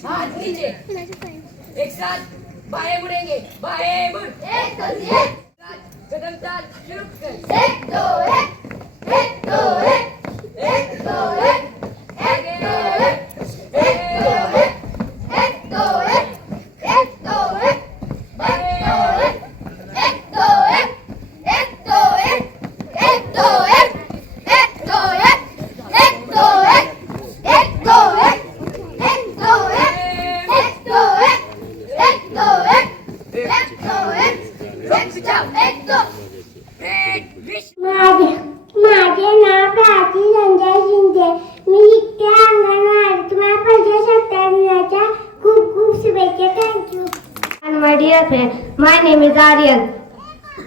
हाथ नीचे एक साथ बाएं मुड़ेंगे बाएं मुड़ साथ कदम ताल शुरू कर एक My name is Aryan.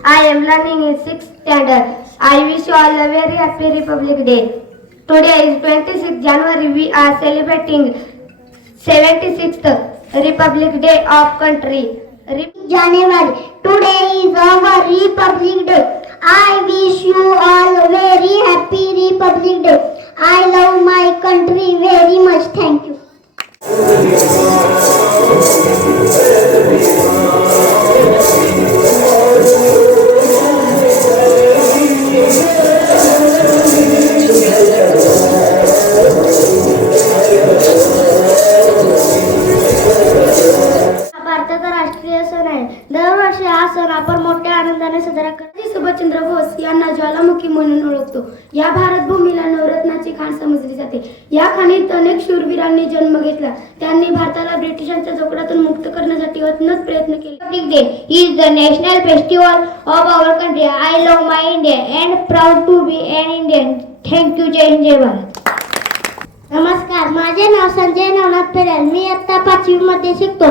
I am learning in 6th standard. I wish you all a very happy Republic Day. Today is 26th January. We are celebrating 76th Republic Day of country. January. Today is our Republic Day. I wish you all a very happy Republic या खाणीत अनेक शूरवीरांनी जन्म घेतला. त्यांनी भारताला ब्रिटिशांच्या जोखडातून मुक्त करण्यासाठी अतनच प्रयत्न केले. Republic is the national festival of of country I I my India and proud proud to be an Indian. Thank जय हिंद जय भारत. नमस्कार माझे नाव संजय नवनाथ पेडल. मी आत्ता पाचवीमध्ये शिकतो.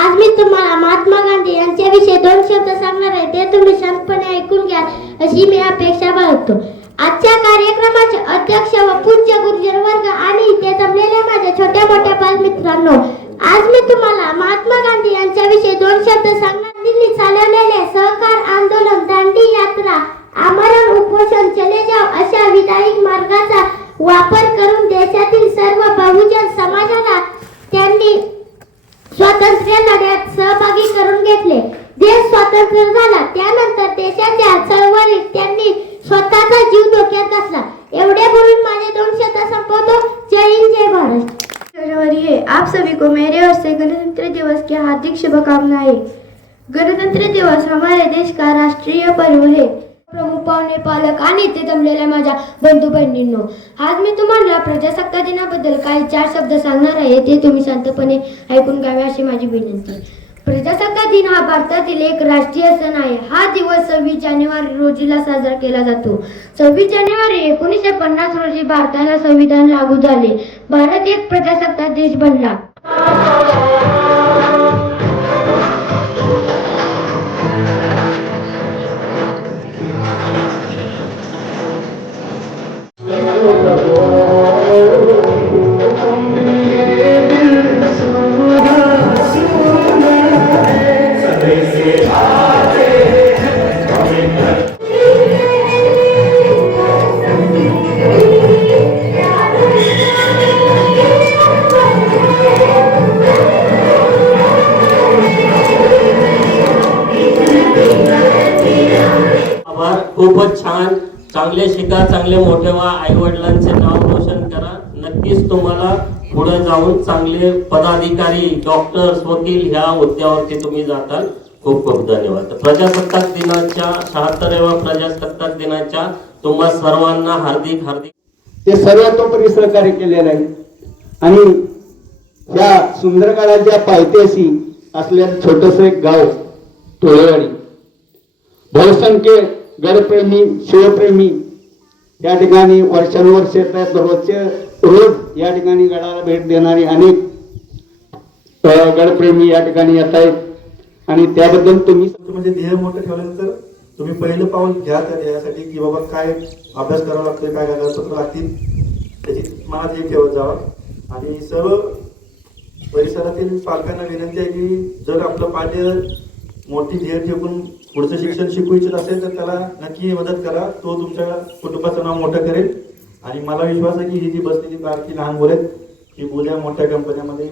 आज मी तुम्हाला महात्मा गांधी यांच्याविषयी दोन शब्द सांगणार आहे. ते तुम्ही शांतपणे ऐकून घ्या अशी मी अपेक्षा बाळगतो. आजच्या कार्यक्रमाचे अध्यक्ष व पूज्य गुरुजन वर्ग आणि इथे जमलेल्या माझ्या छोट्या मोठ्या बालमित्रांनो आज मी तुम्हाला महात्मा गांधी यांच्याविषयी दोन शब्द सांगणार. दिल्ली चालवलेले सहकार आंदोलन दांडी यात्रा आमरण उपोषण चले जाव अशा विधायक मार्गाचा वापर करून देशातील सर्व बहुजन समाजाला त्यांनी स्वातंत्र्य लढ्यात सहभागी करून घेतले. देश स्वतंत्र झाला त्यानंतर देशाच्या चळवळीत त्यांनी स्वतःचा जीव धोक्यात घातला एवढे बोलून माझे दोन शब्द संपवतो जय हिंद जय भारत जनवरी है आप सभी को मेरे ओर से गणतंत्र दिवस की हार्दिक शुभकामनाएं। गणतंत्र दिवस हमारे देश का राष्ट्रीय पर्व है। प्रमुख पाहुणे पालक आणि इथे जमलेल्या माझ्या बंधू बहिणींनो आज मी तुम्हाला प्रजासत्ताक दिनाबद्दल काही चार शब्द सांगणार आहे ते तुम्ही शांतपणे ऐकून घ्यावे अशी माझी विनंती. प्रजासत्ताक दिन हा भारतातील एक राष्ट्रीय सण आहे. हा दिवस सव्वीस जानेवारी रोजीला साजरा केला जातो. सव्वीस जानेवारी एकोणीसशे पन्नास रोजी भारताला संविधान लागू झाले. भारत एक प्रजासत्ताक देश बनला. चांगले शिका चांगले मोठे व्हा आई वडिलांचे नाव रोशन करा. नक्कीच तुम्हाला पुढे जाऊन चांगले पदाधिकारी डॉक्टर्स वकील ह्या हुद्द्यावरती तुम्ही जाताल. खूप खूप धन्यवाद. प्रजासत्ताक दिनाच्या शहात्तराव्या प्रजासत्ताक दिनाच्या तुम्हा सर्वांना हार्दिक हार्दिक ते सर्वतोपरी सहकार्य केले नाही. आणि या सुंदरगडाच्या पायथ्याशी असलेलं छोटस एक गाव टोळेवाडी बहुसंख्य गडप्रेमी शिवप्रेमी या ठिकाणी वर्षानुवर्ष येतात. रोजचे रोज या ठिकाणी गडाला भेट देणारी अनेक गडप्रेमी या ठिकाणी येत आहेत. आणि त्याबद्दल तुम्ही म्हणजे ध्येय मोठं ठेवल्यानंतर तुम्ही पहिलं पाऊल घ्या त्या ध्येयासाठी की बाबा काय अभ्यास करावा लागतोय काय कागदपत्र लागतील त्याची मनात हे ठेवत जावा. आणि सर्व परिसरातील पालकांना विनंती आहे की जर आपलं पाल्य मोठी ध्येय ठेवून पुढचं शिक्षण शिकू इच्छित असेल तर त्याला नक्की मदत करा. तो तुमच्या कुटुंबाचं नाव मोठं करेल. आणि मला विश्वास आहे की ही जी बसलेली बारकी लहान मुलं आहेत ही उद्या मोठ्या कंपन्यामध्ये